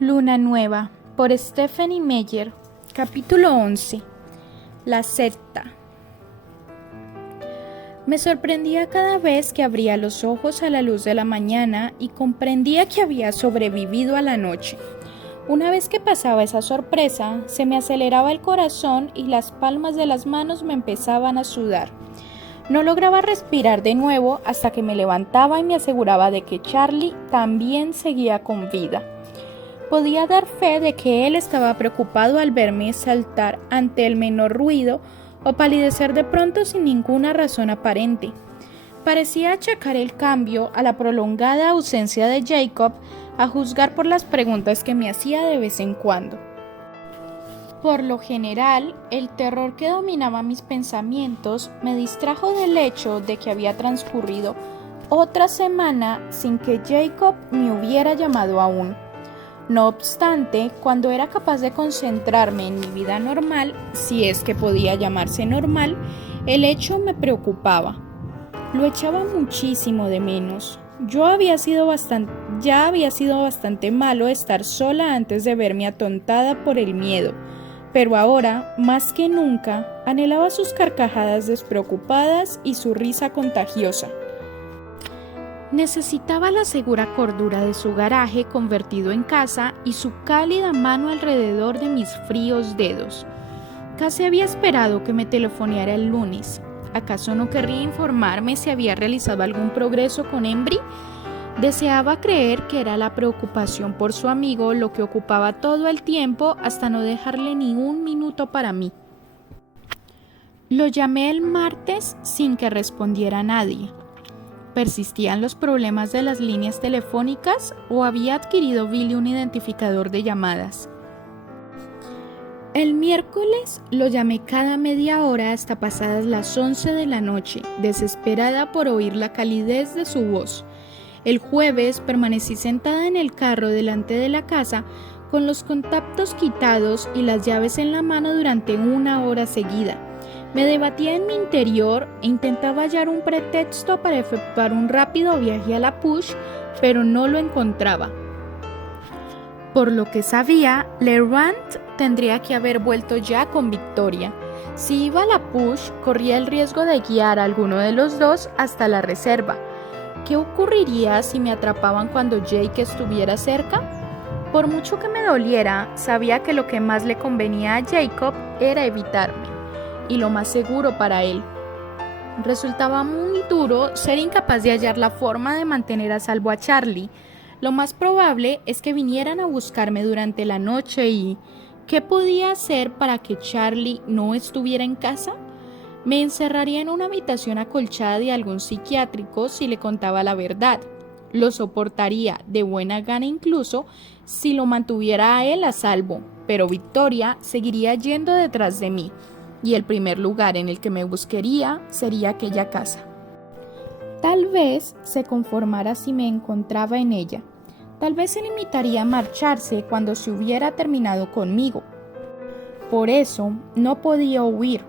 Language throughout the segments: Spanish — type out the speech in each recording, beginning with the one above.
Luna Nueva, por Stephanie Meyer. Capítulo 11. La secta. Me sorprendía cada vez que abría los ojos a la luz de la mañana y comprendía que había sobrevivido a la noche. Una vez que pasaba esa sorpresa, se me aceleraba el corazón y las palmas de las manos me empezaban a sudar. No lograba respirar de nuevo hasta que me levantaba y me aseguraba de que Charlie también seguía con vida. Podía dar fe de que él estaba preocupado al verme saltar ante el menor ruido o palidecer de pronto sin ninguna razón aparente. Parecía achacar el cambio a la prolongada ausencia de Jacob, a juzgar por las preguntas que me hacía de vez en cuando. Por lo general, el terror que dominaba mis pensamientos me distrajo del hecho de que había transcurrido otra semana sin que Jacob me hubiera llamado aún. No obstante, cuando era capaz de concentrarme en mi vida normal, si es que podía llamarse normal, el hecho me preocupaba. Lo echaba muchísimo de menos. Ya había sido bastante malo estar sola antes de verme atontada por el miedo, pero ahora, más que nunca, anhelaba sus carcajadas despreocupadas y su risa contagiosa. Necesitaba la segura cordura de su garaje convertido en casa y su cálida mano alrededor de mis fríos dedos. Casi había esperado que me telefoneara el lunes. ¿Acaso no querría informarme si había realizado algún progreso con Embry? Deseaba creer que era la preocupación por su amigo lo que ocupaba todo el tiempo hasta no dejarle ni un minuto para mí. Lo llamé el martes sin que respondiera nadie. ¿Persistían los problemas de las líneas telefónicas o había adquirido Billy un identificador de llamadas? El miércoles lo llamé cada media hora hasta pasadas las 11 de la noche, desesperada por oír la calidez de su voz. El jueves permanecí sentada en el carro delante de la casa con los contactos quitados y las llaves en la mano durante 1 hora seguida. Me debatía en mi interior e intentaba hallar un pretexto para efectuar un rápido viaje a la Push, pero no lo encontraba. Por lo que sabía, Legrand tendría que haber vuelto ya con Victoria. Si iba a la Push, corría el riesgo de guiar a alguno de los dos hasta la reserva. ¿Qué ocurriría si me atrapaban cuando Jake estuviera cerca? Por mucho que me doliera, sabía que lo que más le convenía a Jacob era evitarme, y lo más seguro para él. Resultaba muy duro ser incapaz de hallar la forma de mantener a salvo a Charlie. Lo más probable es que vinieran a buscarme durante la noche y... ¿qué podía hacer para que Charlie no estuviera en casa? Me encerraría en una habitación acolchada de algún psiquiátrico si le contaba la verdad. Lo soportaría de buena gana incluso si lo mantuviera a él a salvo, pero Victoria seguiría yendo detrás de mí, y el primer lugar en el que me buscaría sería aquella casa. Tal vez se conformara si me encontraba en ella. Tal vez se limitaría a marcharse cuando se hubiera terminado conmigo. Por eso no podía huir,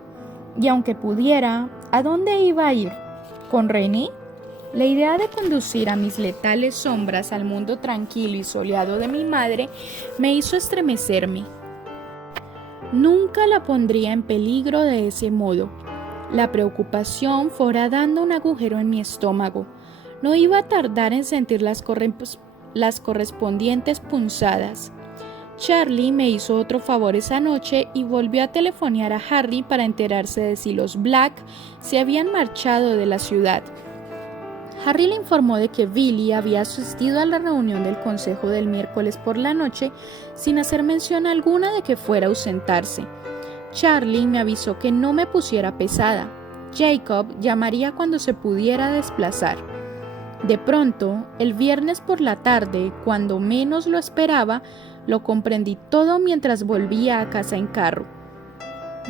y aunque pudiera, ¿a dónde iba a ir? ¿Con René? La idea de conducir a mis letales sombras al mundo tranquilo y soleado de mi madre me hizo estremecerme. Nunca la pondría en peligro de ese modo. La preocupación fue dando un agujero en mi estómago. No iba a tardar en sentir las correspondientes punzadas. Charlie me hizo otro favor esa noche y volvió a telefonear a Harry para enterarse de si los Black se habían marchado de la ciudad. Harry le informó de que Billy había asistido a la reunión del consejo del miércoles por la noche sin hacer mención alguna de que fuera a ausentarse. Charlie me avisó que no me pusiera pesada. Jacob llamaría cuando se pudiera desplazar. De pronto, el viernes por la tarde, cuando menos lo esperaba, lo comprendí todo mientras volvía a casa en carro.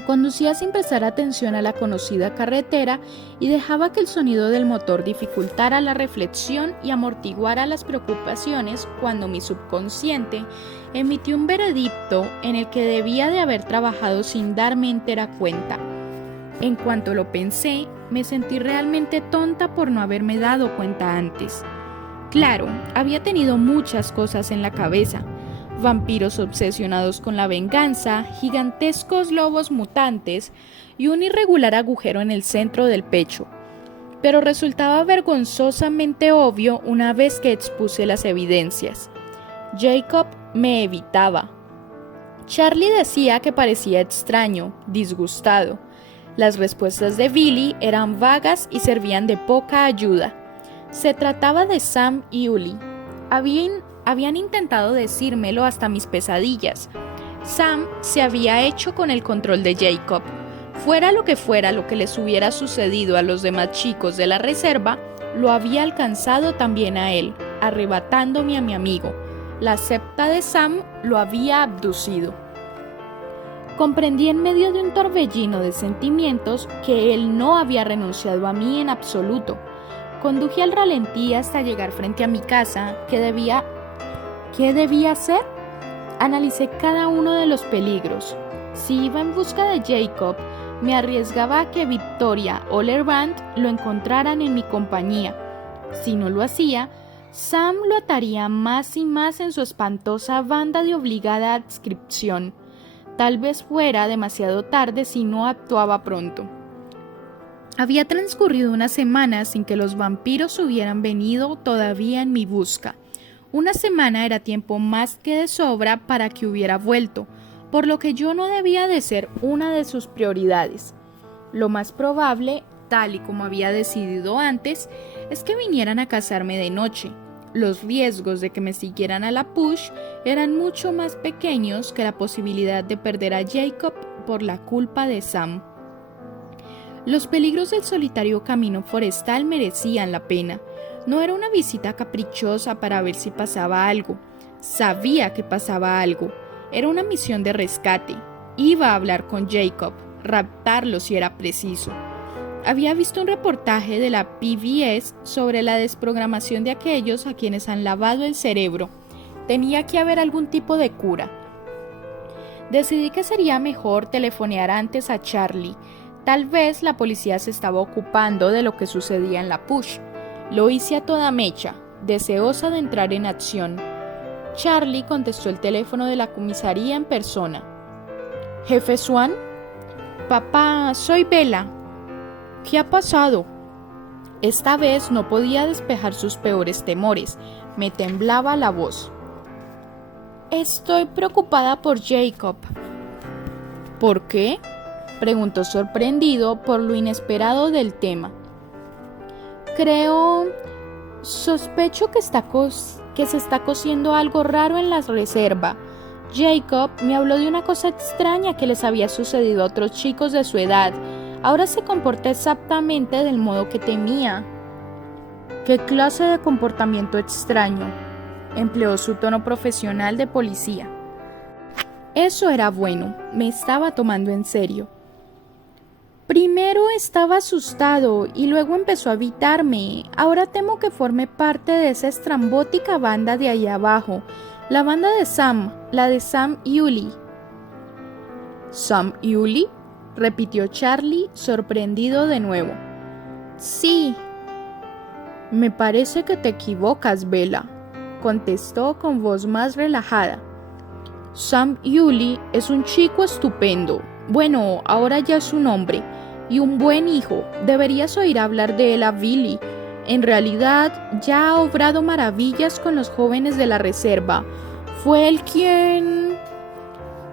Conducía sin prestar atención a la conocida carretera y dejaba que el sonido del motor dificultara la reflexión y amortiguara las preocupaciones cuando mi subconsciente emitió un veredicto en el que debía de haber trabajado sin darme entera cuenta. En cuanto lo pensé, me sentí realmente tonta por no haberme dado cuenta antes. Claro, había tenido muchas cosas en la cabeza. vampiros obsesionados con la venganza, gigantescos lobos mutantes y un irregular agujero en el centro del pecho. Pero resultaba vergonzosamente obvio una vez que expuse las evidencias. Jacob me evitaba. Charlie decía que parecía extraño, disgustado. Las respuestas de Billy eran vagas y servían de poca ayuda. Se trataba de Sam y Uli. Habían intentado decírmelo hasta mis pesadillas. Sam se había hecho con el control de Jacob. Fuera lo que les hubiera sucedido a los demás chicos de la reserva, lo había alcanzado también a él, arrebatándome a mi amigo. La septa de Sam lo había abducido. Comprendí en medio de un torbellino de sentimientos que él no había renunciado a mí en absoluto. Conduje al ralentí hasta llegar frente a mi casa. ¿Qué debía hacer? Analicé cada uno de los peligros. Si iba en busca de Jacob, me arriesgaba a que Victoria o Lervant lo encontraran en mi compañía. Si no lo hacía, Sam lo ataría más y más en su espantosa banda de obligada adscripción. Tal vez fuera demasiado tarde si no actuaba pronto. Había transcurrido una semana sin que los vampiros hubieran venido todavía en mi busca. Una semana era tiempo más que de sobra para que hubiera vuelto, por lo que yo no debía de ser una de sus prioridades. Lo más probable, tal y como había decidido antes, es que vinieran a cazarme de noche. Los riesgos de que me siguieran a la Push eran mucho más pequeños que la posibilidad de perder a Jacob por la culpa de Sam. Los peligros del solitario camino forestal merecían la pena. No era una visita caprichosa para ver si pasaba algo. Sabía que pasaba algo. Era una misión de rescate. Iba a hablar con Jacob, raptarlo si era preciso. Había visto un reportaje de la PBS sobre la desprogramación de aquellos a quienes han lavado el cerebro. Tenía que haber algún tipo de cura. Decidí que sería mejor telefonear antes a Charlie. Tal vez la policía se estaba ocupando de lo que sucedía en la Push. Lo hice a toda mecha, deseosa de entrar en acción. Charlie contestó el teléfono de la comisaría en persona. ¿Jefe Swan? Papá, soy Bella. ¿Qué ha pasado? Esta vez no podía despejar sus peores temores. Me temblaba la voz. Estoy preocupada por Jacob. ¿Por qué?, preguntó sorprendido por lo inesperado del tema. Sospecho que se está cociendo algo raro en la reserva. Jacob me habló de una cosa extraña que les había sucedido a otros chicos de su edad. Ahora se comporta exactamente del modo que temía. ¿Qué clase de comportamiento extraño?, empleó su tono profesional de policía. Eso era bueno, me estaba tomando en serio. Primero estaba asustado y luego empezó a evitarme. Ahora temo que forme parte de esa estrambótica banda de ahí abajo, la banda de Sam, la de Sam y Uli. ¿Sam y Uli?, repitió Charlie, sorprendido de nuevo. Sí. Me parece que te equivocas, Bella, contestó con voz más relajada. Sam Uli es un chico estupendo. Bueno, ahora ya es un hombre y un buen hijo. Deberías oír hablar de él a Billy. En realidad, ya ha obrado maravillas con los jóvenes de la reserva. Fue él quien...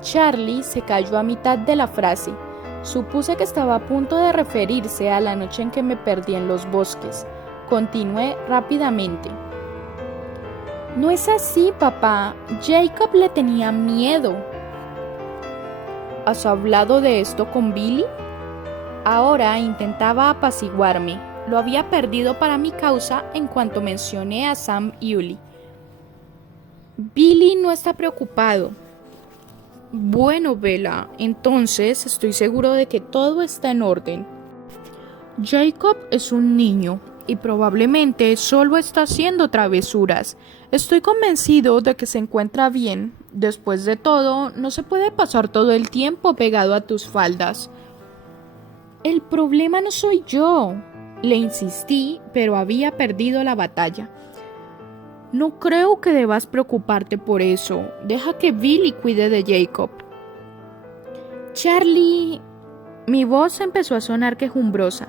Charlie se calló a mitad de la frase. Supuse que estaba a punto de referirse a la noche en que me perdí en los bosques. Continué rápidamente. No es así, papá. Jacob le tenía miedo. ¿Has hablado de esto con Billy? Ahora intentaba apaciguarme. Lo había perdido para mi causa en cuanto mencioné a Sam y Uli. Billy no está preocupado. Bueno, Bella, entonces estoy seguro de que todo está en orden. Jacob es un niño y probablemente solo está haciendo travesuras. Estoy convencido de que se encuentra bien. Después de todo, no se puede pasar todo el tiempo pegado a tus faldas. El problema no soy yo, le insistí, pero había perdido la batalla. No creo que debas preocuparte por eso. Deja que Billy cuide de Jacob. Charlie. Mi voz empezó a sonar quejumbrosa.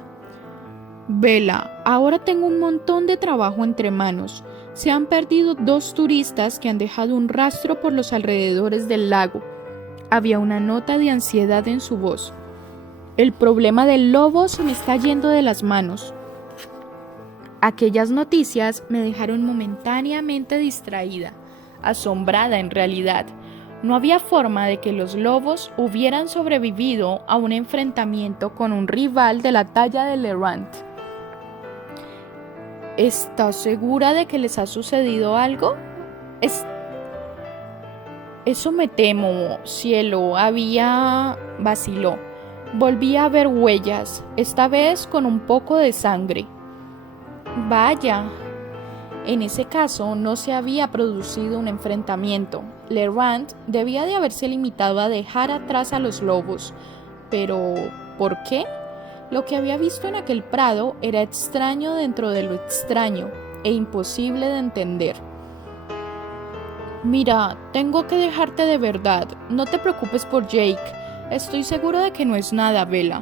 Bella, ahora tengo un montón de trabajo entre manos. Se han perdido 2 turistas que han dejado un rastro por los alrededores del lago. Había una nota de ansiedad en su voz. El problema del lobo se me está yendo de las manos. Aquellas noticias me dejaron momentáneamente distraída, asombrada en realidad. No había forma de que los lobos hubieran sobrevivido a un enfrentamiento con un rival de la talla de Lerant. ¿Estás segura de que les ha sucedido algo? Eso me temo, cielo. Vaciló. Volví a ver huellas, esta vez con un poco de sangre. Vaya. En ese caso no se había producido un enfrentamiento. Lerant debía de haberse limitado a dejar atrás a los lobos. Pero, ¿por qué? Lo que había visto en aquel prado era extraño dentro de lo extraño e imposible de entender. Mira, tengo que dejarte de verdad. No te preocupes por Jake. Estoy seguro de que no es nada, Bella.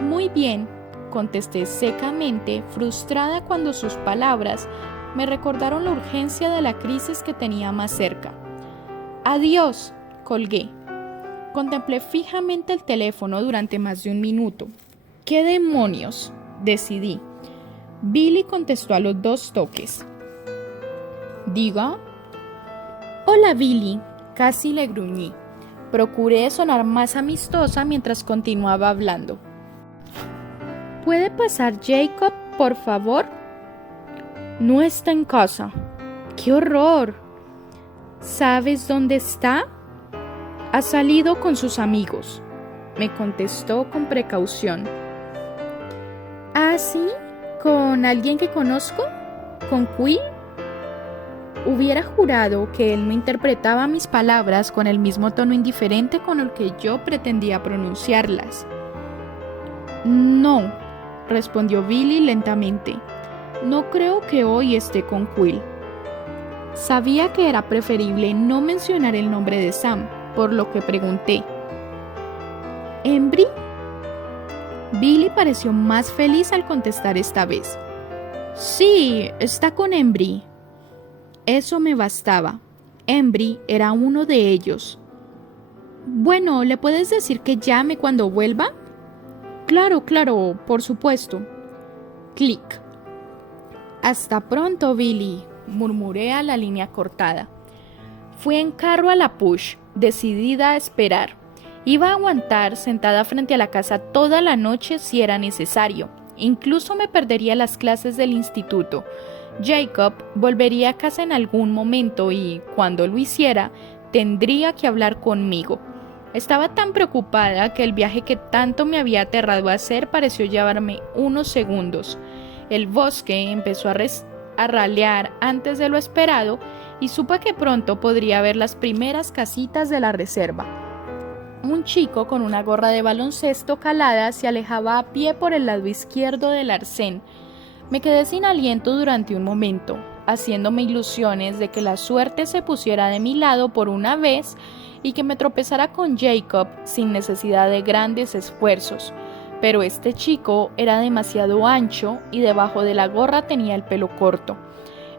Muy bien, contesté secamente, frustrada cuando sus palabras me recordaron la urgencia de la crisis que tenía más cerca. Adiós, colgué. Contemplé fijamente el teléfono durante más de un minuto. ¿Qué demonios?, decidí. Billy contestó a los 2 toques. ¿Diga? Hola, Billy, casi le gruñí. Procuré sonar más amistosa mientras continuaba hablando. ¿Puede pasar Jacob, por favor? No está en casa. ¡Qué horror! ¿Sabes dónde está? Ha salido con sus amigos, me contestó con precaución. ¿Ah, sí? ¿Con alguien que conozco? ¿Con Quill? Hubiera jurado que él no interpretaba mis palabras con el mismo tono indiferente con el que yo pretendía pronunciarlas. No, respondió Billy lentamente. No creo que hoy esté con Quill. Sabía que era preferible no mencionar el nombre de Sam, por lo que pregunté. ¿Embry? Billy pareció más feliz al contestar esta vez. Sí, está con Embry. Eso me bastaba. Embry era uno de ellos. Bueno, ¿le puedes decir que llame cuando vuelva? Claro, por supuesto. Clic. Hasta pronto, Billy, murmuré a la línea cortada. Fui en carro a la Push, decidida a esperar. Iba a aguantar sentada frente a la casa toda la noche si era necesario. Incluso me perdería las clases del instituto. Jacob volvería a casa en algún momento y, cuando lo hiciera, tendría que hablar conmigo. Estaba tan preocupada que el viaje que tanto me había aterrado hacer pareció llevarme unos segundos. El bosque empezó a ralear antes de lo esperado y supe que pronto podría ver las primeras casitas de la reserva. Un chico con una gorra de baloncesto calada se alejaba a pie por el lado izquierdo del arcén. Me quedé sin aliento durante un momento, haciéndome ilusiones de que la suerte se pusiera de mi lado por una vez y que me tropezara con Jacob sin necesidad de grandes esfuerzos. Pero este chico era demasiado ancho y debajo de la gorra tenía el pelo corto.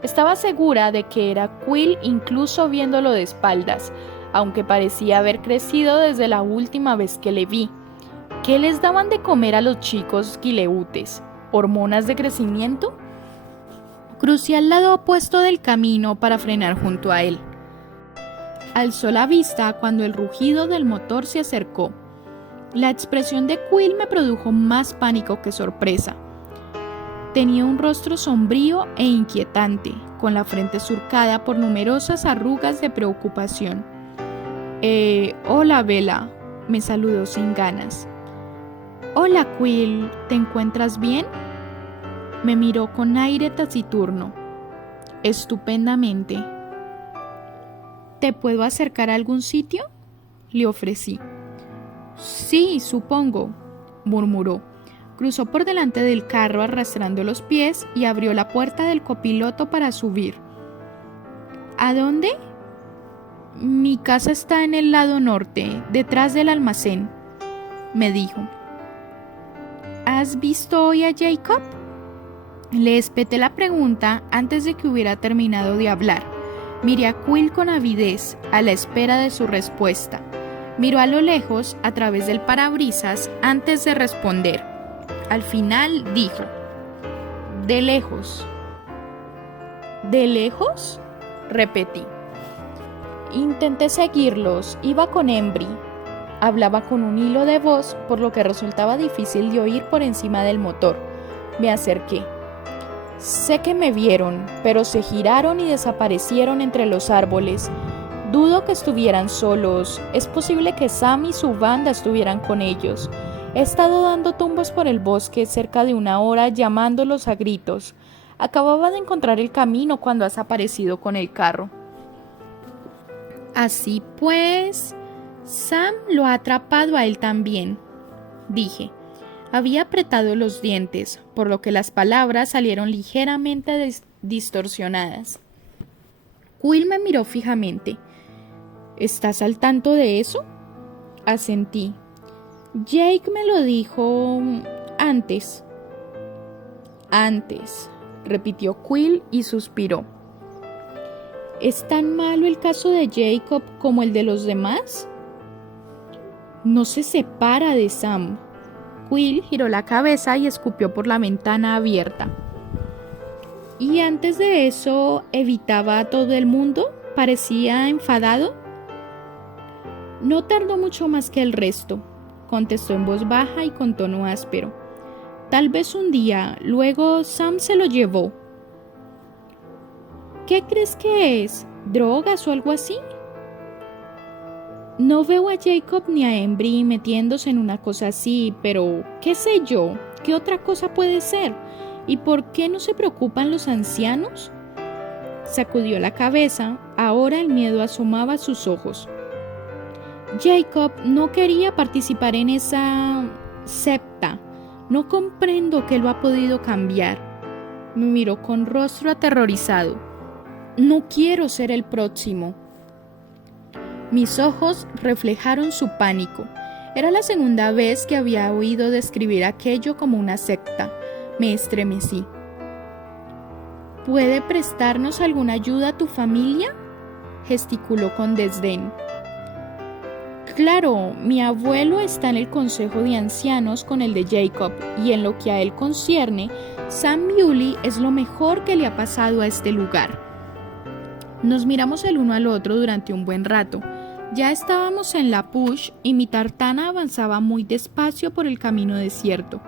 Estaba segura de que era Quill incluso viéndolo de espaldas, aunque parecía haber crecido desde la última vez que le vi. ¿Qué les daban de comer a los chicos guileutes? ¿Hormonas de crecimiento? Crucé al lado opuesto del camino para frenar junto a él. Alzó la vista cuando el rugido del motor se acercó. La expresión de Quill me produjo más pánico que sorpresa. Tenía un rostro sombrío e inquietante, con la frente surcada por numerosas arrugas de preocupación. Hola, Bella, me saludó sin ganas. Hola, Quill, ¿te encuentras bien? Me miró con aire taciturno. Estupendamente. ¿Te puedo acercar a algún sitio?, le ofrecí. Sí, supongo, murmuró. Cruzó por delante del carro arrastrando los pies y abrió la puerta del copiloto para subir. ¿A dónde? Mi casa está en el lado norte, detrás del almacén, me dijo. ¿Has visto hoy a Jacob? Le espeté la pregunta antes de que hubiera terminado de hablar. Miré a Quill con avidez, a la espera de su respuesta. Miró a lo lejos, a través del parabrisas, antes de responder. Al final dijo: de lejos. ¿De lejos?, repetí. Intenté seguirlos, iba con Embry. Hablaba con un hilo de voz, por lo que resultaba difícil de oír por encima del motor. Me acerqué. Sé que me vieron, pero se giraron y desaparecieron entre los árboles. Dudo que estuvieran solos. Es posible que Sam y su banda estuvieran con ellos. He estado dando tumbos por el bosque cerca de 1 hora llamándolos a gritos. Acababa de encontrar el camino cuando has aparecido con el carro. Así pues, Sam lo ha atrapado a él también, dije. Había apretado los dientes, por lo que las palabras salieron ligeramente distorsionadas. Quill me miró fijamente. ¿Estás al tanto de eso? Asentí. Jake me lo dijo antes. Antes, repitió Quill y suspiró. ¿Es tan malo el caso de Jacob como el de los demás? No se separa de Sam. Quill giró la cabeza y escupió por la ventana abierta. ¿Y antes de eso evitaba a todo el mundo? ¿Parecía enfadado? No tardó mucho más que el resto, contestó en voz baja y con tono áspero. Tal vez un día, luego Sam se lo llevó. ¿Qué crees que es? ¿Drogas o algo así? No veo a Jacob ni a Embry metiéndose en una cosa así, pero ¿qué sé yo? ¿Qué otra cosa puede ser? ¿Y por qué no se preocupan los ancianos? Sacudió la cabeza, ahora el miedo asomaba a sus ojos. Jacob no quería participar en esa secta. No comprendo que lo ha podido cambiar. Me miró con rostro aterrorizado. No quiero ser el próximo. Mis ojos reflejaron su pánico. Era la segunda vez que había oído describir aquello como una secta. Me estremecí. ¿Puede prestarnos alguna ayuda a tu familia?, gesticuló con desdén. Claro, mi abuelo está en el consejo de ancianos con el de Jacob, y en lo que a él concierne, Sam Bewley es lo mejor que le ha pasado a este lugar. Nos miramos el uno al otro durante un buen rato. Ya estábamos en la push y mi tartana avanzaba muy despacio por el camino desierto.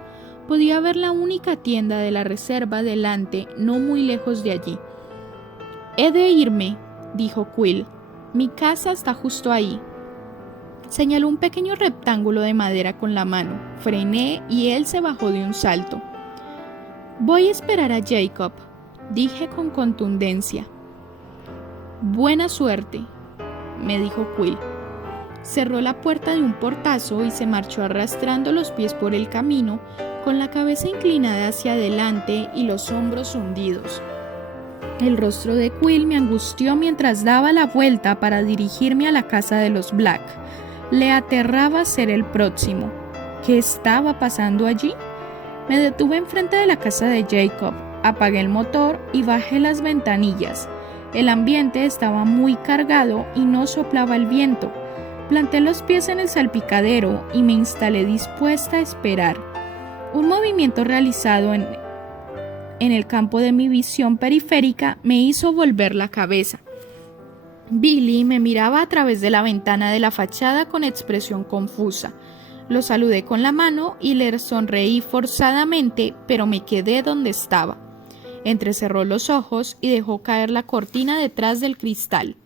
Podía ver la única tienda de la reserva delante, no muy lejos de allí. He de irme, dijo Quill. Mi casa está justo ahí. Señaló un pequeño rectángulo de madera con la mano. Frené y él se bajó de un salto. Voy a esperar a Jacob, dije con contundencia. Buena suerte, me dijo Quill. Cerró la puerta de un portazo y se marchó arrastrando los pies por el camino, con la cabeza inclinada hacia adelante y los hombros hundidos. El rostro de Quill me angustió mientras daba la vuelta para dirigirme a la casa de los Black. Le aterraba ser el próximo. ¿Qué estaba pasando allí? Me detuve enfrente de la casa de Jacob, apagué el motor y bajé las ventanillas. El ambiente estaba muy cargado y no soplaba el viento. Planté los pies en el salpicadero y me instalé dispuesta a esperar. Un movimiento realizado en el campo de mi visión periférica me hizo volver la cabeza. Billy me miraba a través de la ventana de la fachada con expresión confusa. Lo saludé con la mano y le sonreí forzadamente, pero me quedé donde estaba. Entrecerró los ojos y dejó caer la cortina detrás del cristal.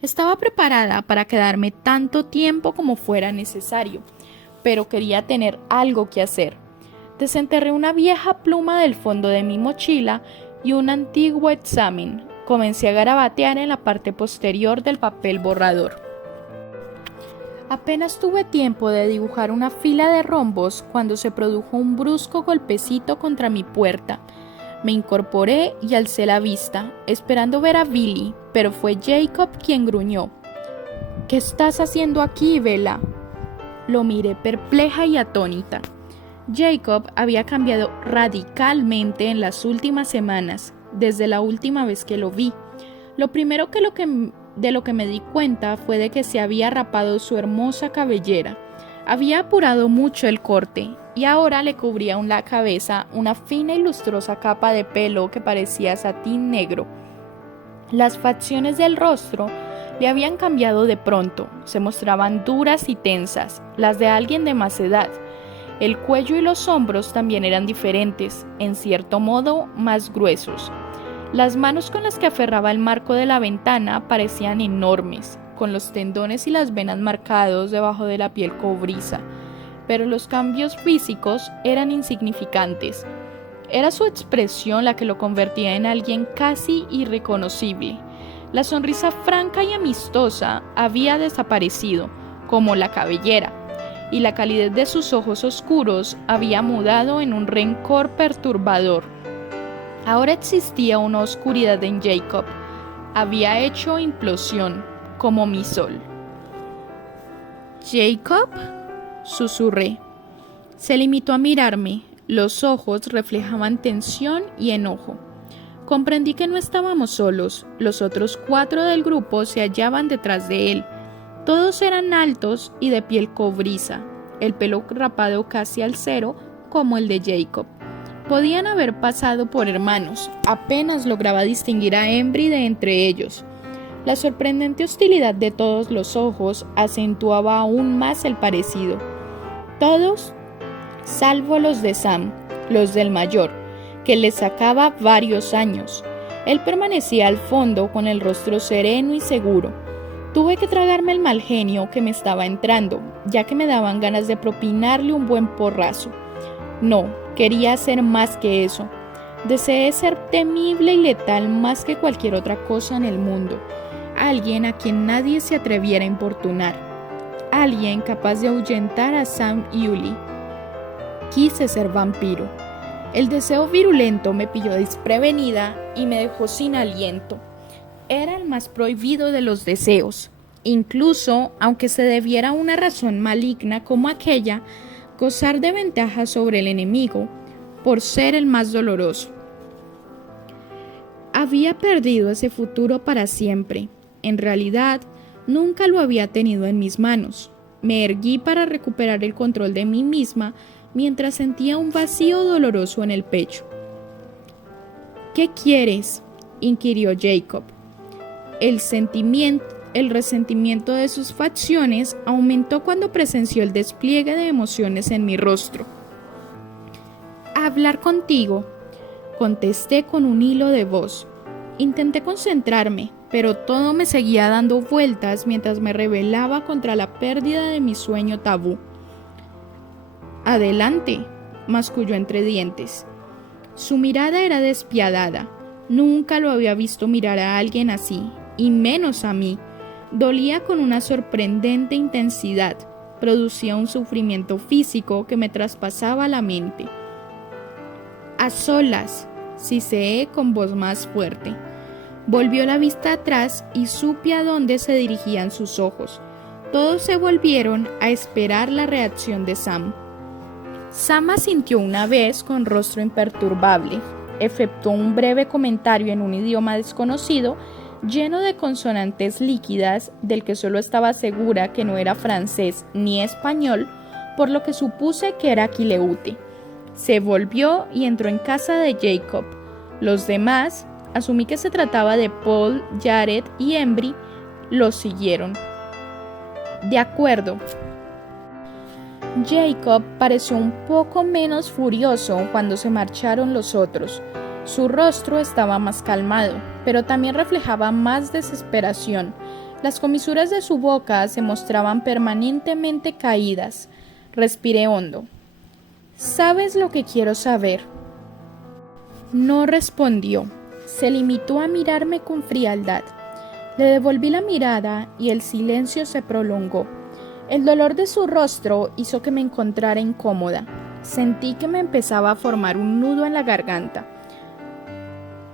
Estaba preparada para quedarme tanto tiempo como fuera necesario, pero quería tener algo que hacer. Desenterré una vieja pluma del fondo de mi mochila y un antiguo examen. Comencé a garabatear en la parte posterior del papel borrador. Apenas tuve tiempo de dibujar una fila de rombos cuando se produjo un brusco golpecito contra mi puerta. Me incorporé y alcé la vista, esperando ver a Billy, pero fue Jacob quien gruñó. «¿Qué estás haciendo aquí, Bella?». Lo miré perpleja y atónita. Jacob había cambiado radicalmente en las últimas semanas, desde la última vez que lo vi. Lo primero de lo que me di cuenta fue de que se había rapado su hermosa cabellera. Había apurado mucho el corte y ahora le cubría la cabeza una fina y lustrosa capa de pelo que parecía satín negro. Las facciones del rostro le habían cambiado de pronto, se mostraban duras y tensas, las de alguien de más edad. El cuello y los hombros también eran diferentes, en cierto modo más gruesos. Las manos con las que aferraba el marco de la ventana parecían enormes, con los tendones y las venas marcados debajo de la piel cobriza, pero los cambios físicos eran insignificantes. Era su expresión la que lo convertía en alguien casi irreconocible. La sonrisa franca y amistosa había desaparecido, como la cabellera, y la calidez de sus ojos oscuros había mudado en un rencor perturbador. Ahora existía una oscuridad en Jacob. Había hecho implosión, como mi sol. «¿Jacob?», susurré. Se limitó a mirarme. Los ojos reflejaban tensión y enojo. Comprendí que no estábamos solos. Los otros 4 del grupo se hallaban detrás de él. Todos eran altos y de piel cobriza, el pelo rapado casi al cero, como el de Jacob. Podían haber pasado por hermanos. Apenas lograba distinguir a Embry de entre ellos. La sorprendente hostilidad de todos los ojos acentuaba aún más el parecido. Todos, salvo los de Sam, los del mayor, que le sacaba varios años. Él permanecía al fondo con el rostro sereno y seguro. Tuve que tragarme el mal genio que me estaba entrando, ya que me daban ganas de propinarle un buen porrazo. No, quería hacer más que eso. Deseé ser temible y letal más que cualquier otra cosa en el mundo. Alguien a quien nadie se atreviera a importunar. Alguien capaz de ahuyentar a Sam y Uli. Quise ser vampiro. El deseo virulento me pilló desprevenida y me dejó sin aliento. Era el más prohibido de los deseos. Incluso, aunque se debiera a una razón maligna como aquella, gozar de ventaja sobre el enemigo, por ser el más doloroso. Había perdido ese futuro para siempre. En realidad, nunca lo había tenido en mis manos. Me erguí para recuperar el control de mí misma mientras sentía un vacío doloroso en el pecho. «¿Qué quieres?», inquirió Jacob. El resentimiento de sus facciones aumentó cuando presenció el despliegue de emociones en mi rostro. «Hablar contigo», contesté con un hilo de voz. Intenté concentrarme, pero todo me seguía dando vueltas mientras me rebelaba contra la pérdida de mi sueño tabú. «Adelante», masculló entre dientes. Su mirada era despiadada. Nunca lo había visto mirar a alguien así, y menos a mí. Dolía con una sorprendente intensidad. Producía un sufrimiento físico que me traspasaba la mente. «A solas», siseé con voz más fuerte. Volvió la vista atrás y supe a dónde se dirigían sus ojos. Todos se volvieron a esperar la reacción de Sam. Sam asintió una vez con rostro imperturbable. Efectuó un breve comentario en un idioma desconocido, lleno de consonantes líquidas, del que solo estaba segura que no era francés ni español, por lo que supuse que era quileute. Se volvió y entró en casa de Jacob. Los demás, asumí que se trataba de Paul, Jared y Embry, los siguieron. «De acuerdo». Jacob pareció un poco menos furioso cuando se marcharon los otros. Su rostro estaba más calmado, pero también reflejaba más desesperación. Las comisuras de su boca se mostraban permanentemente caídas. Respiré hondo. «¿Sabes lo que quiero saber?». No respondió. Se limitó a mirarme con frialdad. Le devolví la mirada y el silencio se prolongó. El dolor de su rostro hizo que me encontrara incómoda. Sentí que me empezaba a formar un nudo en la garganta.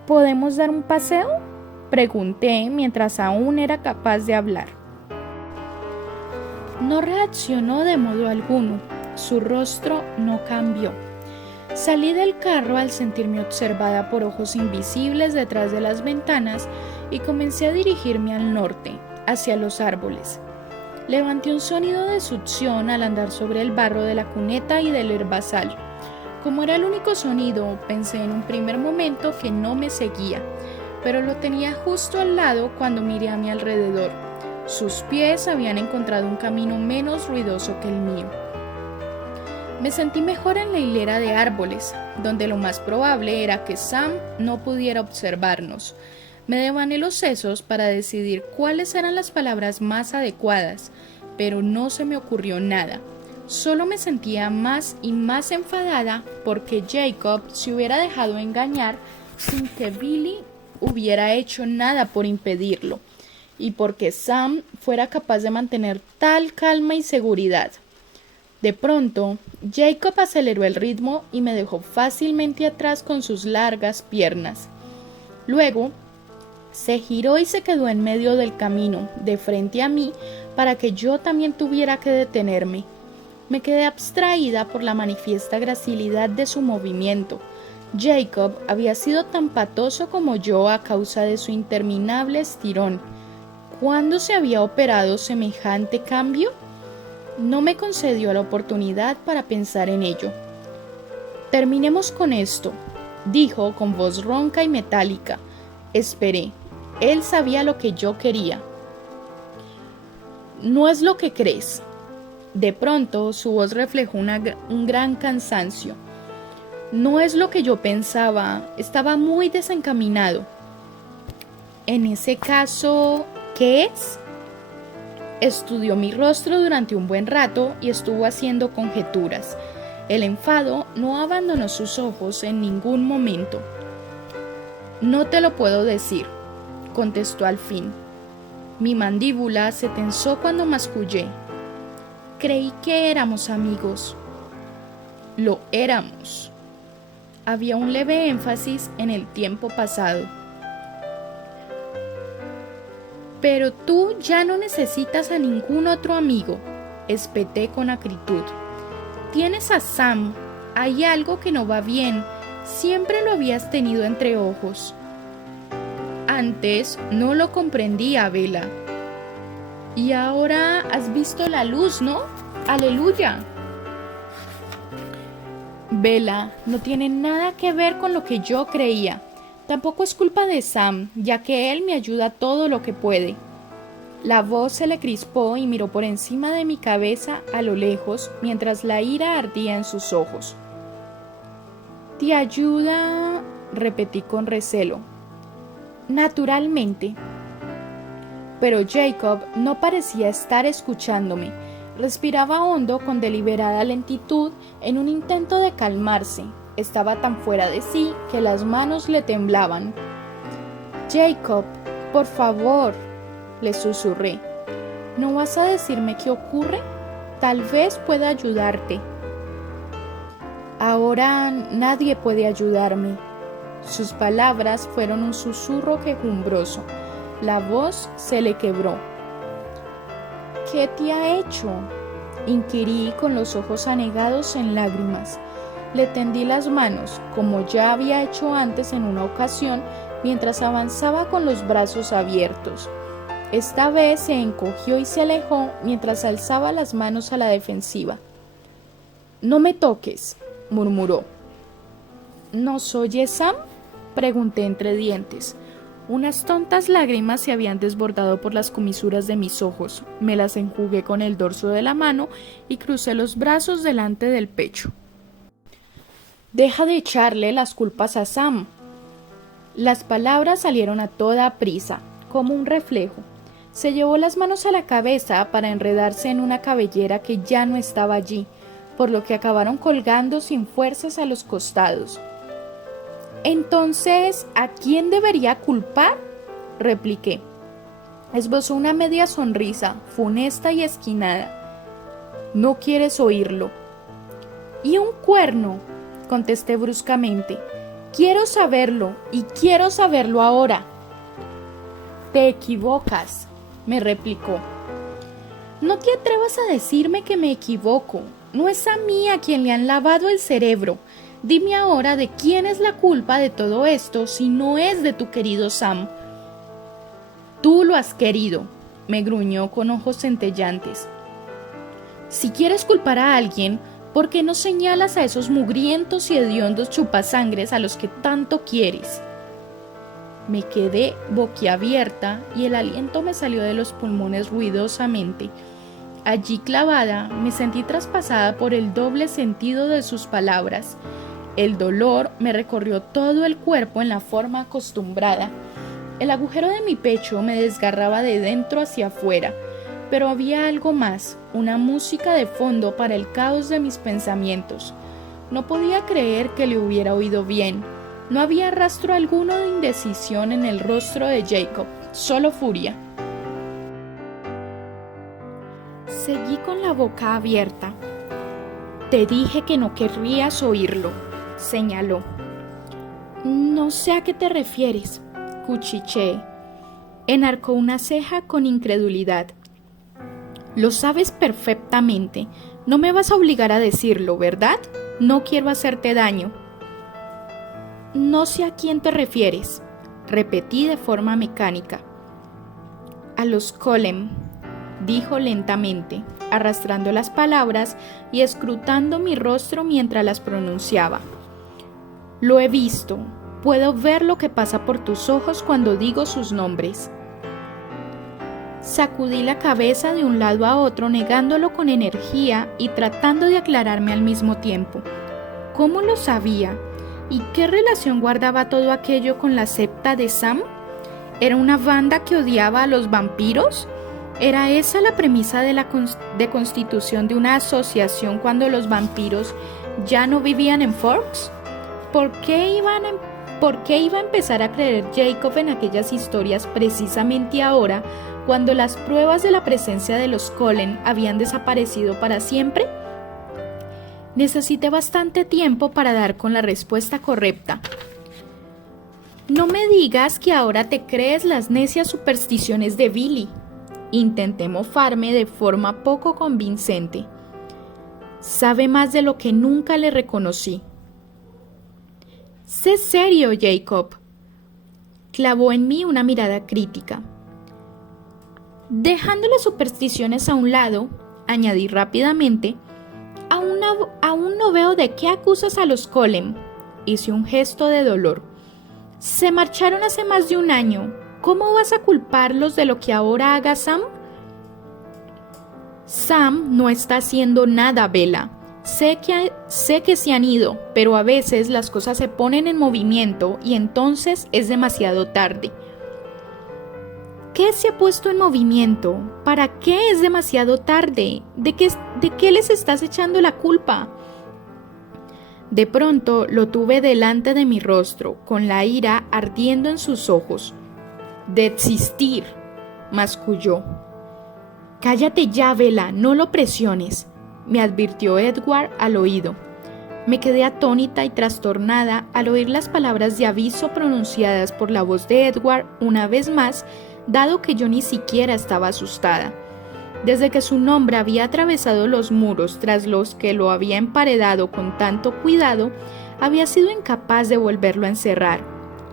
¿Podemos dar un paseo?, pregunté mientras aún era capaz de hablar. No reaccionó de modo alguno. Su rostro no cambió. Salí del carro al sentirme observada por ojos invisibles detrás de las ventanas y comencé a dirigirme al norte, hacia los árboles. Levanté un sonido de succión al andar sobre el barro de la cuneta y del herbazal. Como era el único sonido, pensé en un primer momento que no me seguía, pero lo tenía justo al lado cuando miré a mi alrededor. Sus pies habían encontrado un camino menos ruidoso que el mío. Me sentí mejor en la hilera de árboles, donde lo más probable era que Sam no pudiera observarnos. Me devané los sesos para decidir cuáles eran las palabras más adecuadas, pero no se me ocurrió nada. Solo me sentía más y más enfadada porque Jacob se hubiera dejado engañar sin que Billy hubiera hecho nada por impedirlo, y porque Sam fuera capaz de mantener tal calma y seguridad. De pronto, Jacob aceleró el ritmo y me dejó fácilmente atrás con sus largas piernas. Luego, se giró y se quedó en medio del camino, de frente a mí, para que yo también tuviera que detenerme. Me quedé abstraída por la manifiesta gracilidad de su movimiento. Jacob había sido tan patoso como yo a causa de su interminable estirón. ¿Cuándo se había operado semejante cambio? No me concedió la oportunidad para pensar en ello. Terminemos con esto, dijo con voz ronca y metálica. Esperé. Él sabía lo que yo quería. No es lo que crees. De pronto su voz reflejó un gran cansancio. No es lo que yo pensaba. Estaba muy desencaminado. En ese caso, ¿qué es? Estudió mi rostro durante un buen rato y estuvo haciendo conjeturas. El enfado no abandonó sus ojos en ningún momento. No te lo puedo decir, contestó al fin. Mi mandíbula se tensó cuando mascullé. Creí que éramos amigos. Lo éramos. Había un leve énfasis en el tiempo pasado. Pero tú ya no necesitas a ningún otro amigo, espeté con acritud. Tienes a Sam. Hay algo que no va bien. Siempre lo habías tenido entre ojos. Antes no lo comprendía, Bella. Y ahora has visto la luz, ¿no? ¡Aleluya! Bella, no tiene nada que ver con lo que yo creía. Tampoco es culpa de Sam, ya que él me ayuda todo lo que puede. La voz se le crispó y miró por encima de mi cabeza a lo lejos, mientras la ira ardía en sus ojos. ¿Te ayuda?, repetí con recelo. Naturalmente. Pero Jacob no parecía estar escuchándome. Respiraba hondo con deliberada lentitud en un intento de calmarse. Estaba tan fuera de sí que las manos le temblaban. Jacob, por favor, le susurré. ¿No vas a decirme qué ocurre? Tal vez pueda ayudarte. Ahora nadie puede ayudarme. Sus palabras fueron un susurro quejumbroso. La voz se le quebró. ¿Qué te ha hecho?, inquirí con los ojos anegados en lágrimas. Le tendí las manos, como ya había hecho antes en una ocasión, mientras avanzaba con los brazos abiertos. Esta vez se encogió y se alejó mientras alzaba las manos a la defensiva. «No me toques», murmuró. ¿Nos oye Sam?, pregunté entre dientes. Unas tontas lágrimas se habían desbordado por las comisuras de mis ojos. Me las enjugué con el dorso de la mano y crucé los brazos delante del pecho. Deja de echarle las culpas a Sam. Las palabras salieron a toda prisa, como un reflejo. Se llevó las manos a la cabeza para enredarse en una cabellera que ya no estaba allí, por lo que acabaron colgando sin fuerzas a los costados. Entonces, ¿a quién debería culpar?, repliqué. Esbozó una media sonrisa, funesta y esquinada. No quieres oírlo. ¿Y un cuerno?, contesté bruscamente. Quiero saberlo, y quiero saberlo ahora. Te equivocas, me replicó. No te atrevas a decirme que me equivoco. No es a mí a quien le han lavado el cerebro. Dime ahora de quién es la culpa de todo esto si no es de tu querido Sam. Tú lo has querido, me gruñó con ojos centellantes. Si quieres culpar a alguien, ¿por qué no señalas a esos mugrientos y hediondos chupasangres a los que tanto quieres? Me quedé boquiabierta y el aliento me salió de los pulmones ruidosamente. Allí clavada, me sentí traspasada por el doble sentido de sus palabras. El dolor me recorrió todo el cuerpo en la forma acostumbrada. El agujero de mi pecho me desgarraba de dentro hacia afuera, pero había algo más, una música de fondo para el caos de mis pensamientos. No podía creer que le hubiera oído bien. No había rastro alguno de indecisión en el rostro de Jacob, solo furia. Seguí con la boca abierta. Te dije que no querrías oírlo, señaló. No sé a qué te refieres, cuchicheé. Enarcó una ceja con incredulidad. Lo sabes perfectamente. No me vas a obligar a decirlo, ¿verdad? No quiero hacerte daño. No sé a quién te refieres, repetí de forma mecánica. A los Colem, dijo lentamente, arrastrando las palabras y escrutando mi rostro mientras las pronunciaba. Lo he visto, puedo ver lo que pasa por tus ojos cuando digo sus nombres. Sacudí la cabeza de un lado a otro, negándolo con energía y tratando de aclararme al mismo tiempo. ¿Cómo lo sabía? ¿Y qué relación guardaba todo aquello con la secta de Sam? ¿Era una banda que odiaba a los vampiros? ¿Era esa la premisa de constitución de una asociación cuando los vampiros ya no vivían en Forks? ¿Por qué iba a empezar a creer Jacob en aquellas historias precisamente ahora, cuando las pruebas de la presencia de los Cullen habían desaparecido para siempre? Necesité bastante tiempo para dar con la respuesta correcta. No me digas que ahora te crees las necias supersticiones de Billy. Intenté mofarme de forma poco convincente. Sabe más de lo que nunca le reconocí. Sé serio, Jacob. Clavó en mí una mirada crítica. Dejando las supersticiones a un lado, añadí rápidamente, aún no veo de qué acusas a los Colem. Hice un gesto de dolor. Se marcharon hace más de un año. ¿Cómo vas a culparlos de lo que ahora haga Sam? Sam no está haciendo nada, Bella. Sé que se han ido, pero a veces las cosas se ponen en movimiento y entonces es demasiado tarde. ¿Qué se ha puesto en movimiento? ¿Para qué es demasiado tarde? ¿De qué les estás echando la culpa? De pronto lo tuve delante de mi rostro, con la ira ardiendo en sus ojos. De existir, masculló. Cállate ya, Bella, no lo presiones, me advirtió Edward al oído. Me quedé atónita y trastornada al oír las palabras de aviso pronunciadas por la voz de Edward una vez más, dado que yo ni siquiera estaba asustada. Desde que su nombre había atravesado los muros tras los que lo había emparedado con tanto cuidado, había sido incapaz de volverlo a encerrar.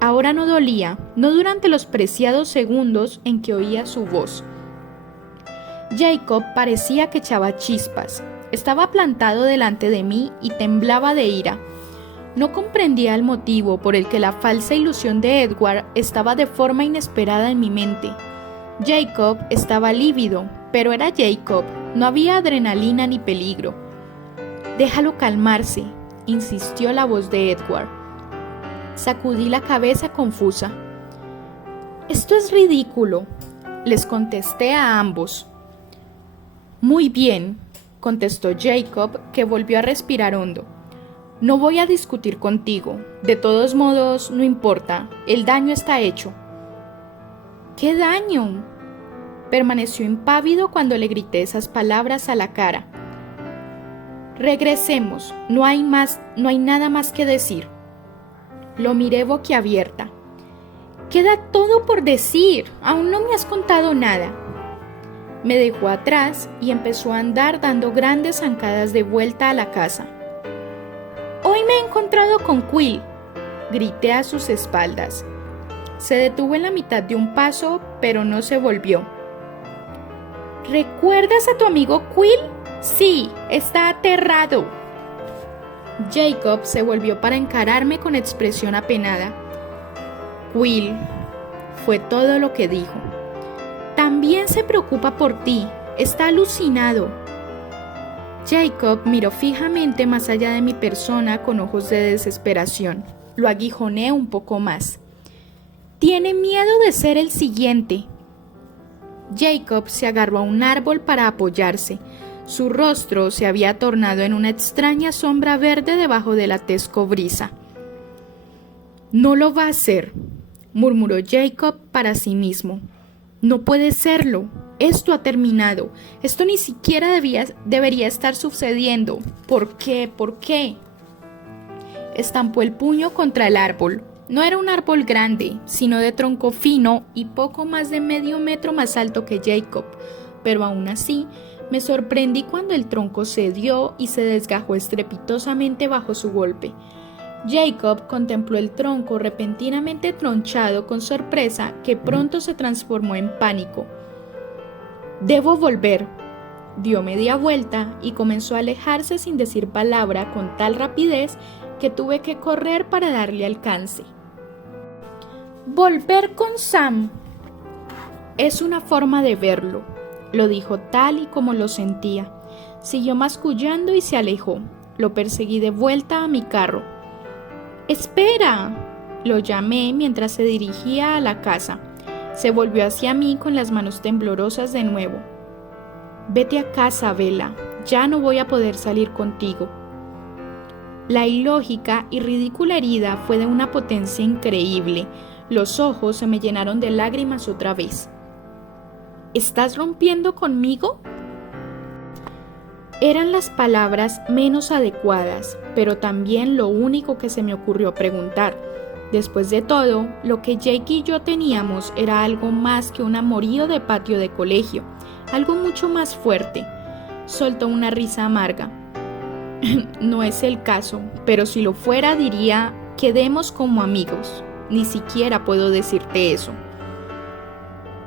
Ahora no dolía, no durante los preciados segundos en que oía su voz. Jacob parecía que echaba chispas. Estaba plantado delante de mí y temblaba de ira. No comprendía el motivo por el que la falsa ilusión de Edward estaba de forma inesperada en mi mente. Jacob estaba lívido, pero era Jacob, no había adrenalina ni peligro. Déjalo calmarse, insistió la voz de Edward. Sacudí la cabeza confusa. Esto es ridículo, les contesté a ambos. Muy bien, contestó Jacob, que volvió a respirar hondo. No voy a discutir contigo. De todos modos, no importa. El daño está hecho. ¿Qué daño? Permaneció impávido cuando le grité esas palabras a la cara. Regresemos, no hay nada más que decir. Lo miré boquiabierta. Queda todo por decir, aún no me has contado nada. Me dejó atrás y empezó a andar dando grandes zancadas de vuelta a la casa. Hoy me he encontrado con Quill, grité a sus espaldas. Se detuvo en la mitad de un paso, pero no se volvió. ¿Recuerdas a tu amigo Quill? Sí, está aterrado. Jacob se volvió para encararme con expresión apenada. Quill, fue todo lo que dijo. También se preocupa por ti, está alucinado. Jacob miró fijamente más allá de mi persona con ojos de desesperación. Lo aguijoné un poco más. Tiene miedo de ser el siguiente. Jacob se agarró a un árbol para apoyarse. Su rostro se había tornado en una extraña sombra verde debajo de la tez cobriza. No lo va a hacer, murmuró Jacob para sí mismo. No puede serlo. Esto ha terminado. Esto ni siquiera debería estar sucediendo. ¿Por qué? ¿Por qué? Estampó el puño contra el árbol. No era un árbol grande, sino de tronco fino y poco más de medio metro más alto que Jacob, pero aún así me sorprendí cuando el tronco cedió y se desgajó estrepitosamente bajo su golpe. Jacob contempló el tronco repentinamente tronchado con sorpresa que pronto se transformó en pánico. «Debo volver», dio media vuelta y comenzó a alejarse sin decir palabra con tal rapidez que tuve que correr para darle alcance. «Volver con Sam es una forma de verlo», lo dijo tal y como lo sentía. Siguió mascullando y se alejó. Lo perseguí de vuelta a mi carro. «¡Espera!», lo llamé mientras se dirigía a la casa. Se volvió hacia mí con las manos temblorosas de nuevo. «Vete a casa, Bella. Ya no voy a poder salir contigo». La ilógica y ridícula herida fue de una potencia increíble. Los ojos se me llenaron de lágrimas otra vez. «¿Estás rompiendo conmigo?». Eran las palabras menos adecuadas, pero también lo único que se me ocurrió preguntar. Después de todo, lo que Jake y yo teníamos era algo más que un amorío de patio de colegio, algo mucho más fuerte. Soltó una risa amarga. «No es el caso, pero si lo fuera diría, quedemos como amigos. Ni siquiera puedo decirte eso».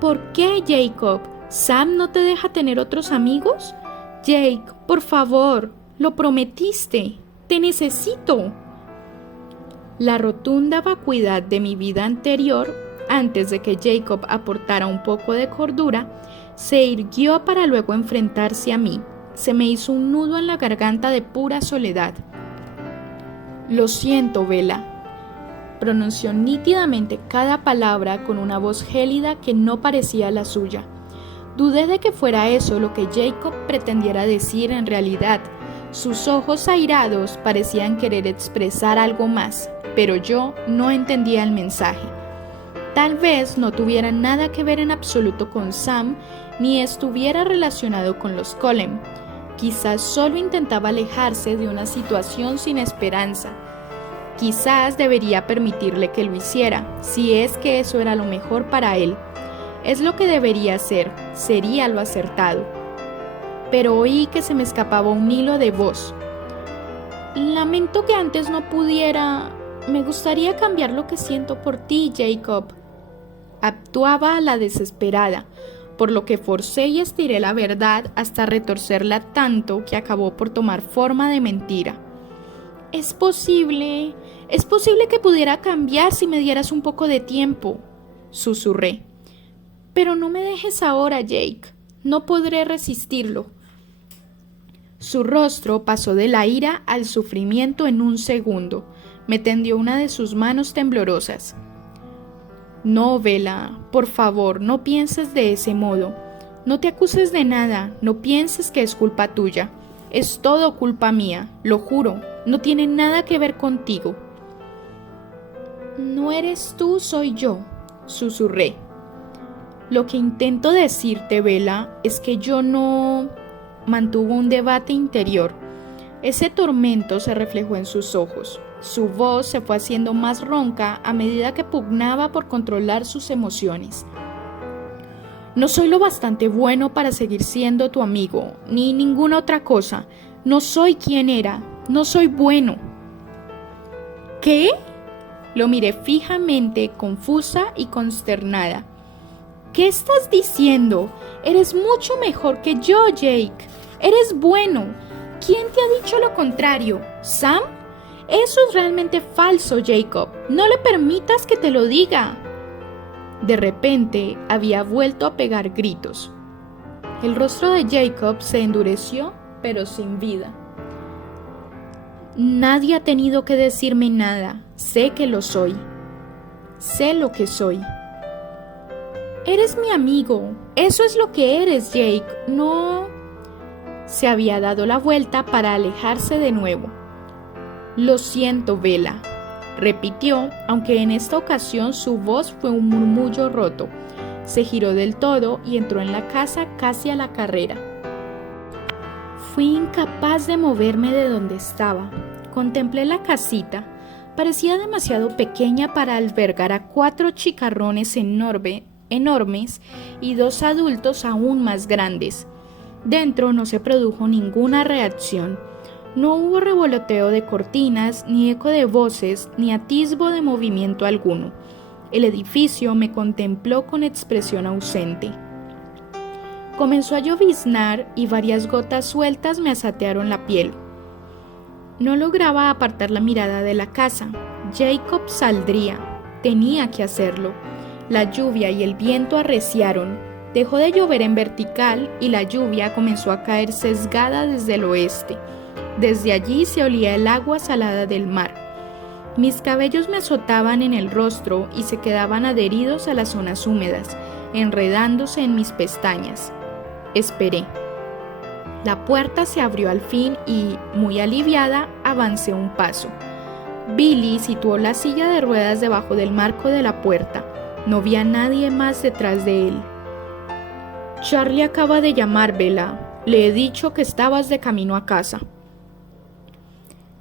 «¿Por qué, Jacob? ¿Sam no te deja tener otros amigos? Jake, por favor, lo prometiste. Te necesito». La rotunda vacuidad de mi vida anterior, antes de que Jacob aportara un poco de cordura, se irguió para luego enfrentarse a mí. Se me hizo un nudo en la garganta de pura soledad. «Lo siento, Bella», pronunció nítidamente cada palabra con una voz gélida que no parecía la suya. Dudé de que fuera eso lo que Jacob pretendiera decir en realidad. Sus ojos airados parecían querer expresar algo más, pero yo no entendía el mensaje. Tal vez no tuviera nada que ver en absoluto con Sam, ni estuviera relacionado con los Cullen. Quizás solo intentaba alejarse de una situación sin esperanza. Quizás debería permitirle que lo hiciera, si es que eso era lo mejor para él. Es lo que debería hacer, sería lo acertado. Pero oí que se me escapaba un hilo de voz. «Lamento que antes no pudiera. Me gustaría cambiar lo que siento por ti, Jacob». Actuaba a la desesperada, por lo que forcé y estiré la verdad hasta retorcerla tanto que acabó por tomar forma de mentira. Es posible que pudiera cambiar si me dieras un poco de tiempo», susurré. «Pero no me dejes ahora, Jake. No podré resistirlo». Su rostro pasó de la ira al sufrimiento en un segundo. Me tendió una de sus manos temblorosas. «No, Bella, por favor, no pienses de ese modo. No te acuses de nada, no pienses que es culpa tuya. Es todo culpa mía, lo juro. No tiene nada que ver contigo». «No eres tú, soy yo», susurré. «Lo que intento decirte, Bella, es que yo no...». Mantuvo un debate interior. Ese tormento se reflejó en sus ojos. Su voz se fue haciendo más ronca a medida que pugnaba por controlar sus emociones. No soy lo bastante bueno para seguir siendo tu amigo, ni ninguna otra cosa. No soy quien era, no soy bueno. ¿Qué? Lo miré fijamente, confusa y consternada. ¿Qué estás diciendo? Eres mucho mejor que yo, Jake. Eres bueno. ¿Quién te ha dicho lo contrario? ¿Sam? Eso es realmente falso, Jacob. No le permitas que te lo diga. De repente había vuelto a pegar gritos. El rostro de Jacob se endureció, pero sin vida. Nadie ha tenido que decirme nada. Sé que lo soy. Sé lo que soy. Eres mi amigo. Eso es lo que eres, Jake. No. Se había dado la vuelta para alejarse de nuevo. Lo siento, Bella, repitió, aunque en esta ocasión su voz fue un murmullo roto. Se giró del todo y entró en la casa casi a la carrera. Fui incapaz de moverme de donde estaba. Contemplé la casita. Parecía demasiado pequeña para albergar a 4 chicarrones enormes y 2 adultos aún más grandes. Dentro no se produjo ninguna reacción. No hubo revoloteo de cortinas, ni eco de voces, ni atisbo de movimiento alguno. El edificio me contempló con expresión ausente. Comenzó a lloviznar y varias gotas sueltas me asatearon la piel. No lograba apartar la mirada de la casa. Jacob saldría. Tenía que hacerlo. La lluvia y el viento arreciaron. Dejó de llover en vertical y la lluvia comenzó a caer sesgada desde el oeste. Desde allí se olía el agua salada del mar. Mis cabellos me azotaban en el rostro y se quedaban adheridos a las zonas húmedas, enredándose en mis pestañas. Esperé. La puerta se abrió al fin y, muy aliviada, avancé un paso. Billy situó la silla de ruedas debajo del marco de la puerta. No vi a nadie más detrás de él. Charlie acaba de llamar, Bella. Le he dicho que estabas de camino a casa.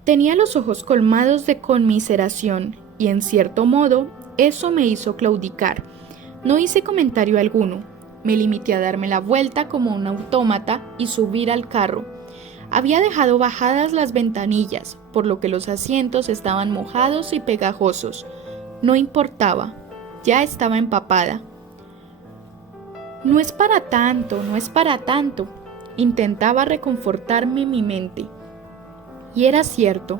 Tenía los ojos colmados de conmiseración y, en cierto modo, eso me hizo claudicar. No hice comentario alguno. Me limité a darme la vuelta como un autómata y subir al carro. Había dejado bajadas las ventanillas, por lo que los asientos estaban mojados y pegajosos. No importaba. Ya estaba empapada. No es para tanto, no es para tanto. Intentaba reconfortarme en mi mente. Y era cierto,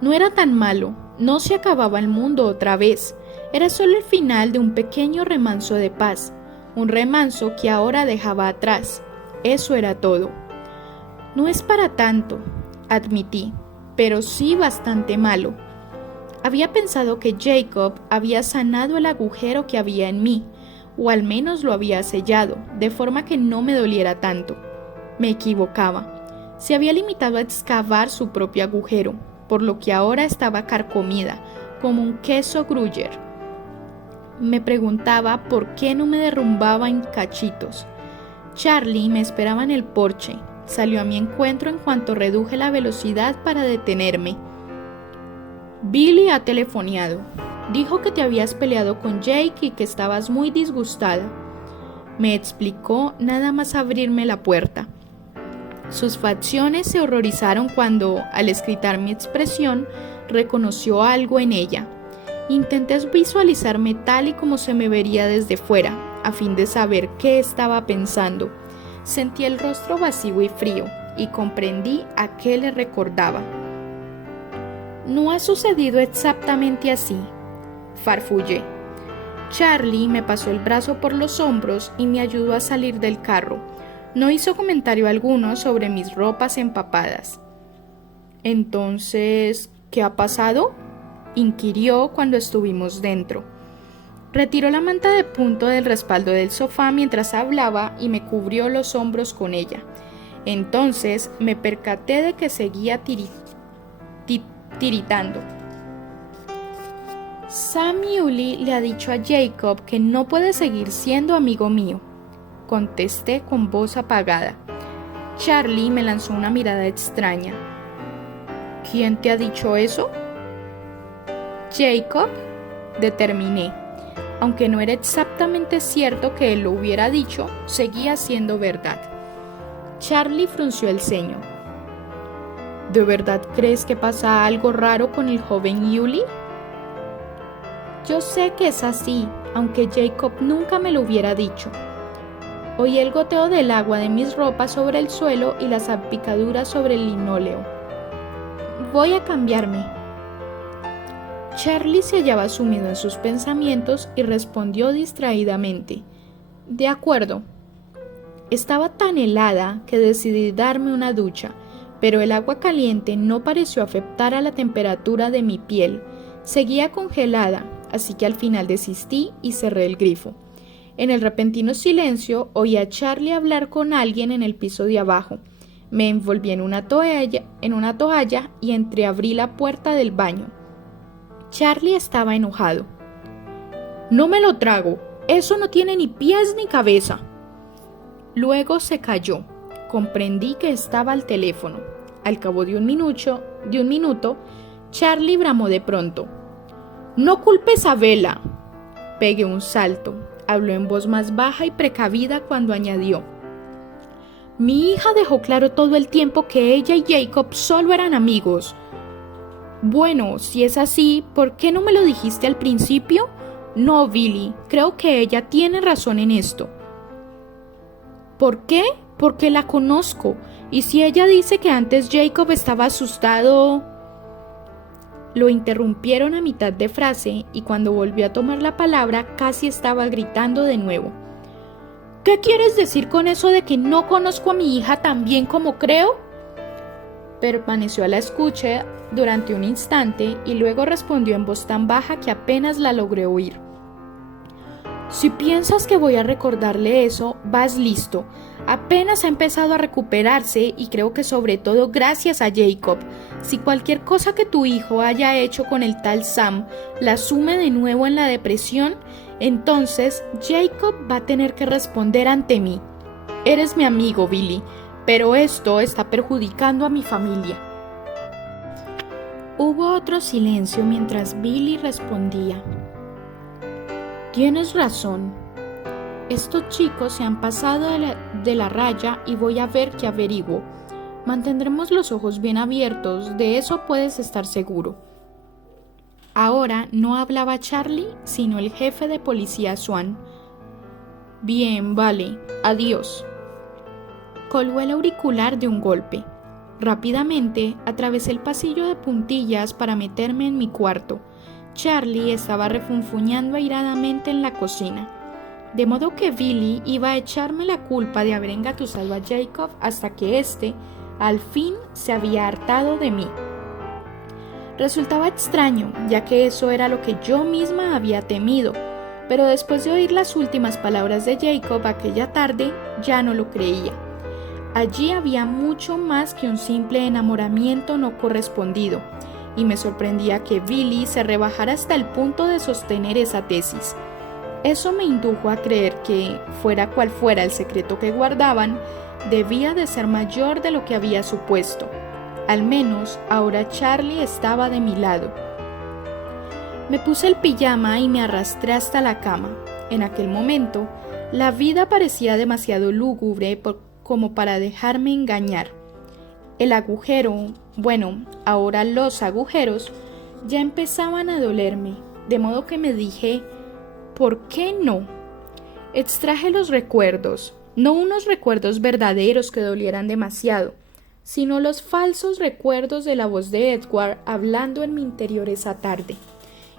no era tan malo, no se acababa el mundo otra vez. Era solo el final de un pequeño remanso de paz, un remanso que ahora dejaba atrás. Eso era todo. No es para tanto, admití, pero sí bastante malo. Había pensado que Jacob había sanado el agujero que había en mí, o al menos lo había sellado, de forma que no me doliera tanto. Me equivocaba. Se había limitado a excavar su propio agujero, por lo que ahora estaba carcomida, como un queso Gruyère. Me preguntaba por qué no me derrumbaba en cachitos. Charlie me esperaba en el porche. Salió a mi encuentro en cuanto reduje la velocidad para detenerme. Billy ha telefoneado. Dijo que te habías peleado con Jake y que estabas muy disgustada. Me explicó nada más abrirme la puerta. Sus facciones se horrorizaron cuando, al escrutar mi expresión, reconoció algo en ella. Intenté visualizarme tal y como se me vería desde fuera, a fin de saber qué estaba pensando. Sentí el rostro vacío y frío, y comprendí a qué le recordaba. No ha sucedido exactamente así, farfullé. Charlie me pasó el brazo por los hombros y me ayudó a salir del carro. No hizo comentario alguno sobre mis ropas empapadas. Entonces, ¿qué ha pasado?, inquirió cuando estuvimos dentro. Retiró la manta de punto del respaldo del sofá mientras hablaba y me cubrió los hombros con ella. Entonces me percaté de que seguía tiritando. Sam Muley le ha dicho a Jacob que no puede seguir siendo amigo mío, contesté con voz apagada. Charlie me lanzó una mirada extraña. ¿Quién te ha dicho eso? Jacob, determiné. Aunque no era exactamente cierto que él lo hubiera dicho, seguía siendo verdad. Charlie frunció el ceño. ¿De verdad crees que pasa algo raro con el joven Yuli? Yo sé que es así, aunque Jacob nunca me lo hubiera dicho. Oí el goteo del agua de mis ropas sobre el suelo y las salpicaduras sobre el linóleo. Voy a cambiarme. Charlie se hallaba sumido en sus pensamientos y respondió distraídamente. De acuerdo. Estaba tan helada que decidí darme una ducha, pero el agua caliente no pareció afectar a la temperatura de mi piel. Seguía congelada, así que al final desistí y cerré el grifo. En el repentino silencio oí a Charlie hablar con alguien en el piso de abajo. Me envolví en una toalla y entreabrí la puerta del baño. Charlie estaba enojado. No me lo trago, eso no tiene ni pies ni cabeza. Luego se calló. Comprendí que estaba al teléfono. Al cabo de un minuto, Charlie bramó de pronto. No culpes a Bella. Pegué un salto. Habló en voz más baja y precavida cuando añadió. Mi hija dejó claro todo el tiempo que ella y Jacob solo eran amigos. Bueno, si es así, ¿por qué no me lo dijiste al principio? No, Billy, creo que ella tiene razón en esto. ¿Por qué? Porque la conozco. Y si ella dice que antes Jacob estaba asustado... Lo interrumpieron a mitad de frase y cuando volvió a tomar la palabra casi estaba gritando de nuevo. ¿Qué quieres decir con eso de que no conozco a mi hija tan bien como creo? Permaneció a la escucha durante un instante y luego respondió en voz tan baja que apenas la logré oír. Si piensas que voy a recordarle eso, vas listo. Apenas ha empezado a recuperarse y creo que sobre todo gracias a Jacob. Si cualquier cosa que tu hijo haya hecho con el tal Sam la sume de nuevo en la depresión, entonces Jacob va a tener que responder ante mí. Eres mi amigo, Billy, pero esto está perjudicando a mi familia. Hubo otro silencio mientras Billy respondía. Tienes razón. Estos chicos se han pasado de la raya y voy a ver qué averiguo. Mantendremos los ojos bien abiertos, de eso puedes estar seguro. Ahora no hablaba Charlie, sino el jefe de policía Swan. Bien, vale, adiós. Colgó el auricular de un golpe. Rápidamente atravesé el pasillo de puntillas para meterme en mi cuarto. Charlie estaba refunfuñando airadamente en la cocina, de modo que Billy iba a echarme la culpa de haber engatusado a Jacob hasta que éste, al fin, se había hartado de mí. Resultaba extraño, ya que eso era lo que yo misma había temido, pero después de oír las últimas palabras de Jacob aquella tarde, ya no lo creía. Allí había mucho más que un simple enamoramiento no correspondido, y me sorprendía que Billy se rebajara hasta el punto de sostener esa tesis. Eso me indujo a creer que, fuera cual fuera el secreto que guardaban, debía de ser mayor de lo que había supuesto. Al menos ahora Charlie estaba de mi lado. Me puse el pijama y me arrastré hasta la cama. En aquel momento, la vida parecía demasiado lúgubre como para dejarme engañar. El agujero, ahora los agujeros, ya empezaban a dolerme, de modo que me dije, ¿por qué no? Extraje los recuerdos, no unos recuerdos verdaderos que dolieran demasiado, sino los falsos recuerdos de la voz de Edward hablando en mi interior esa tarde,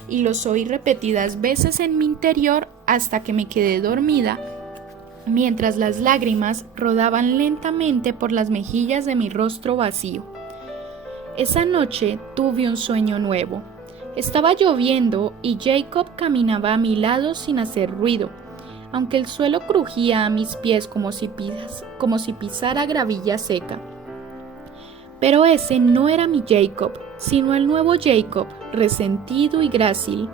y los oí repetidas veces en mi interior hasta que me quedé dormida, mientras las lágrimas rodaban lentamente por las mejillas de mi rostro vacío. Esa noche tuve un sueño nuevo. Estaba lloviendo y Jacob caminaba a mi lado sin hacer ruido, aunque el suelo crujía a mis pies como si pisara gravilla seca. Pero ese no era mi Jacob, sino el nuevo Jacob, resentido y grácil.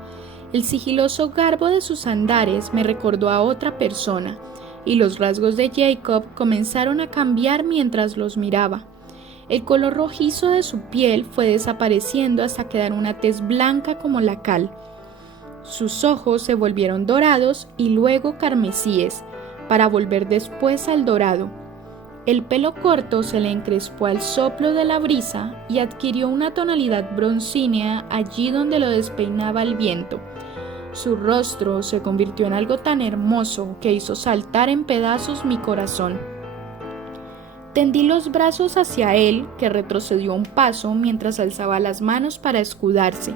El sigiloso garbo de sus andares me recordó a otra persona, y los rasgos de Jacob comenzaron a cambiar mientras los miraba. El color rojizo de su piel fue desapareciendo hasta quedar una tez blanca como la cal. Sus ojos se volvieron dorados y luego carmesíes, para volver después al dorado. El pelo corto se le encrespó al soplo de la brisa y adquirió una tonalidad broncínea allí donde lo despeinaba el viento. Su rostro se convirtió en algo tan hermoso que hizo saltar en pedazos mi corazón. Tendí los brazos hacia él, que retrocedió un paso mientras alzaba las manos para escudarse.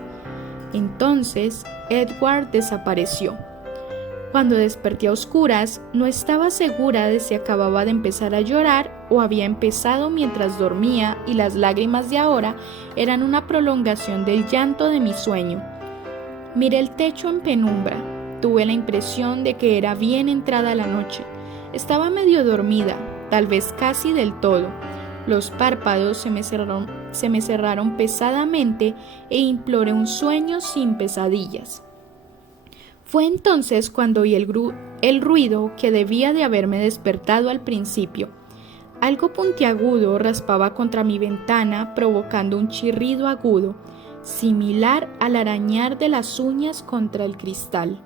Entonces Edward desapareció. Cuando desperté a oscuras, no estaba segura de si acababa de empezar a llorar o había empezado mientras dormía y las lágrimas de ahora eran una prolongación del llanto de mi sueño. Miré el techo en penumbra. Tuve la impresión de que era bien entrada la noche. Estaba medio dormida, tal vez casi del todo. Los párpados se me cerraron pesadamente e imploré un sueño sin pesadillas. Fue entonces cuando oí el ruido que debía de haberme despertado al principio. Algo puntiagudo raspaba contra mi ventana, provocando un chirrido agudo, similar al arañar de las uñas contra el cristal.